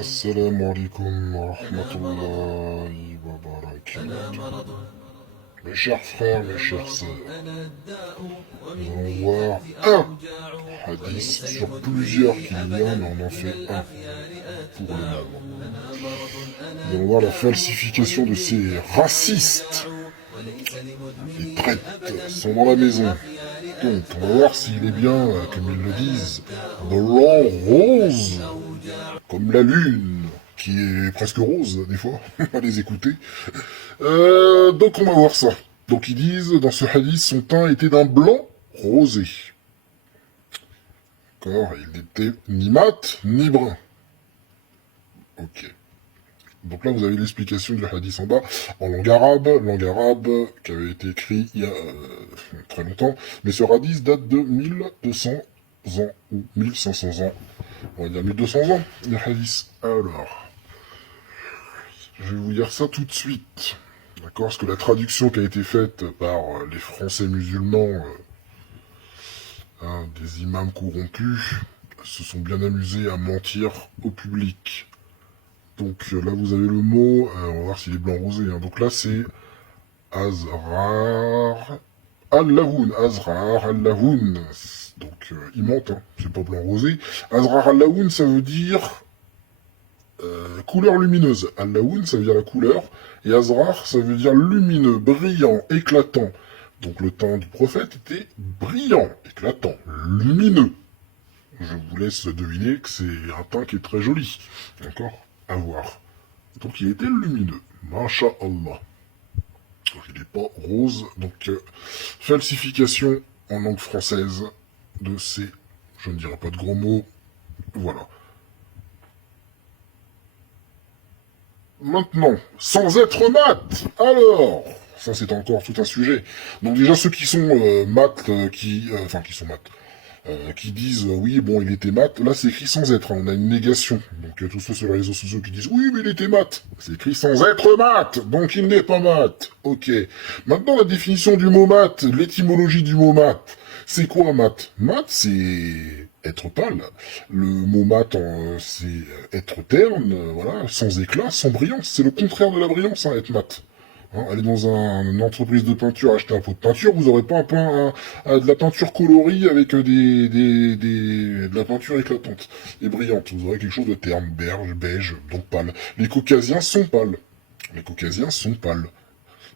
Assalamu alaikum wa rahmatullahi wa barakatuh. Mes chers frères, mes chères sœurs, nous allons voir un hadith sur plusieurs qu'il y a, mais on en fait un pour le moment. Nous allons voir la falsification de ces racistes. Les traites sont dans la maison. Donc, on va voir s'il est bien, comme ils le disent, blanc rose, comme la lune, qui est presque rose, des fois, on va les écouter. Donc on va voir ça. Donc ils disent, dans ce hadith, son teint était d'un blanc rosé. D'accord, il n'était ni mat, ni brun. Ok. Donc là, vous avez l'explication du hadith en bas, en langue arabe qui avait été écrit il y a très longtemps, mais ce hadith date de 1200 ans, ou 1500 ans, on va dire 1200 ans, le hadith. Alors, je vais vous dire ça tout de suite, d'accord, parce que la traduction qui a été faite par les Français musulmans, des imams corrompus, se sont bien amusés à mentir au public. Donc là, vous avez le mot, on va voir s'il est blanc-rosé. Hein. Donc là, c'est Azrar al-Lahoun. Azrar al-Lahoun. Donc il ment, hein. C'est pas blanc-rosé. Azrar al-Lahoun, ça veut dire couleur lumineuse. Al-Lahoun, ça veut dire la couleur. Et Azrar, ça veut dire lumineux, brillant, éclatant. Donc le teint du prophète était brillant, éclatant, lumineux. Je vous laisse deviner que c'est un teint qui est très joli. D'accord ? À voir. Donc il était lumineux. Masha'Allah. Donc il n'est pas rose. Donc falsification en langue française de ces... Je ne dirai pas de gros mots. Voilà. Maintenant, sans être mat. Alors, ça c'est encore tout un sujet. Donc déjà ceux qui sont mat, qui sont mat. Qui disent oui bon il était mat, là c'est écrit sans être, hein, on a une négation, donc tous ceux sur les réseaux sociaux qui disent oui mais il était mat, c'est écrit sans être mat, donc il n'est pas mat, ok. Maintenant la définition du mot mat, l'étymologie du mot mat, c'est quoi mat? Mat c'est être pâle, le mot mat c'est être terne, voilà, sans éclat, sans brillance, c'est le contraire de la brillance, hein, être mat. Hein, allez dans une entreprise de peinture, acheter un pot de peinture, vous n'aurez pas de la peinture colorie avec de la peinture éclatante et brillante. Vous aurez quelque chose de terne, beige, donc pâle. Les caucasiens sont pâles. Les caucasiens sont pâles.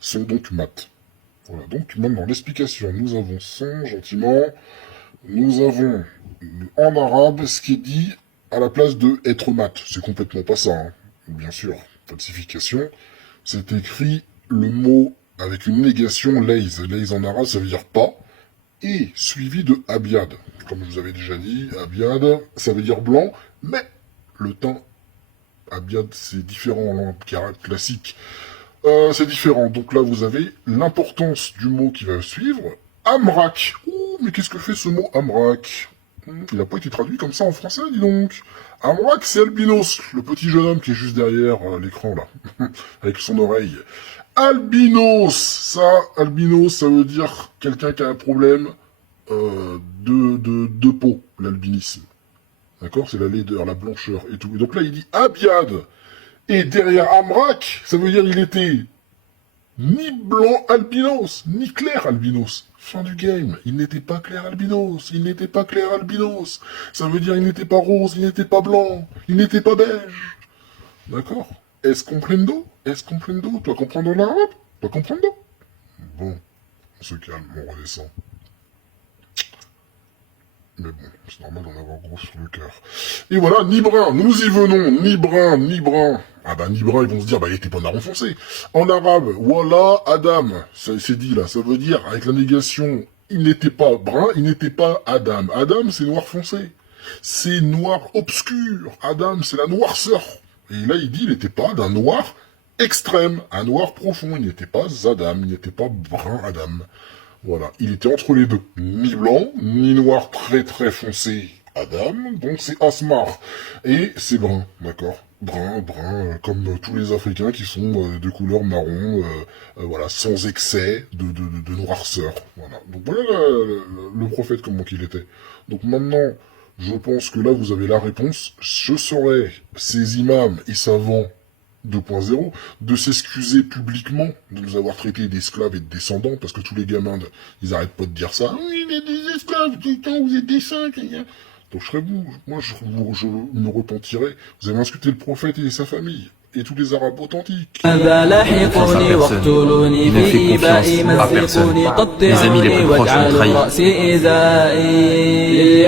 Sont donc mat. Voilà, donc maintenant l'explication. Nous avons son, gentiment. Nous avons en arabe ce qui est dit à la place de être mat. C'est complètement pas ça, hein. Bien sûr. Falsification. C'est écrit le mot avec une négation, lays. Lays en arabe, ça veut dire pas. Et suivi de abiad. Comme je vous avais déjà dit, abiad, ça veut dire blanc, mais le teint, abiad, c'est différent en langue classique. C'est différent. Donc là, vous avez l'importance du mot qui va suivre. Amrak. Ouh, mais qu'est-ce que fait ce mot amrak? Il n'a pas été traduit comme ça en français, dis donc. Amrak, c'est albinos, le petit jeune homme qui est juste derrière l'écran, là, avec son oreille. Albinos, albinos, ça veut dire quelqu'un qui a un problème de peau, l'albinisme. D'accord? C'est la laideur, la blancheur et tout. Et donc là, il dit Abiad. Et derrière Amrak, ça veut dire il était ni blanc albinos, ni clair albinos. Fin du game. Il n'était pas clair albinos. Il n'était pas clair albinos. Ça veut dire il n'était pas rose, il n'était pas blanc, il n'était pas beige. D'accord? Est-ce comprendo? Est-ce comprendo? Toi comprendre l'arabe? Toi comprendo? Bon, on se calme, on redescend. Mais bon, c'est normal d'en avoir gros sur le cœur. Et voilà, ni brun, nous y venons, ni brun, ni brun. Ah bah ni brun, ils vont se dire, bah il était pas marron foncé. En arabe, voilà, Adam, c'est dit là, ça veut dire, avec la négation, il n'était pas brun, il n'était pas Adam. Adam, c'est noir foncé. C'est noir obscur. Adam, c'est la noirceur. Et là, il dit, il n'était pas d'un noir extrême, un noir profond. Il n'était pas Adam, il n'était pas brun Adam. Voilà, il était entre les deux. Ni blanc, ni noir très très foncé Adam, donc c'est Asmar. Et c'est brun, d'accord? Brun, comme tous les Africains qui sont de couleur marron, voilà, sans excès de noirceur. Voilà. Donc voilà le prophète comment qu'il était. Donc maintenant, Je pense que là, vous avez la réponse. Je saurais ces imams et savants 2.0 de s'excuser publiquement de nous avoir traités d'esclaves et de descendants, parce que tous les gamins, ils arrêtent pas de dire ça. Oui, il y a des esclaves, tout le temps, vous êtes des saints. Donc je serais vous, moi je me repentirais. Vous avez insulté le prophète et sa famille, et tous les arabes authentiques. Je ne fais confiance à personne. Mes amis les plus proches m'ont trahi.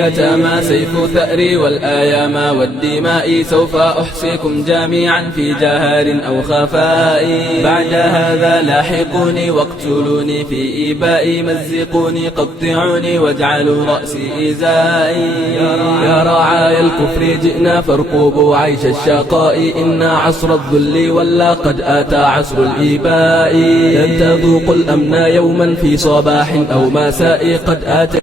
لليتامى سيف ثأري والآيام والدماء سوف أحصيكم جميعا في جهر أو خفاء بعد هذا لاحقوني واقتلوني في إبائي مزقوني قطعوني واجعلوا رأسي إزائي يا رعايا الكفر جئنا فارقبوا عيش الشقاء إن عصر الذل ولا قد آتى عصر الإباء لن تذوقوا الأمن يوما في صباح أو مساء قد آتى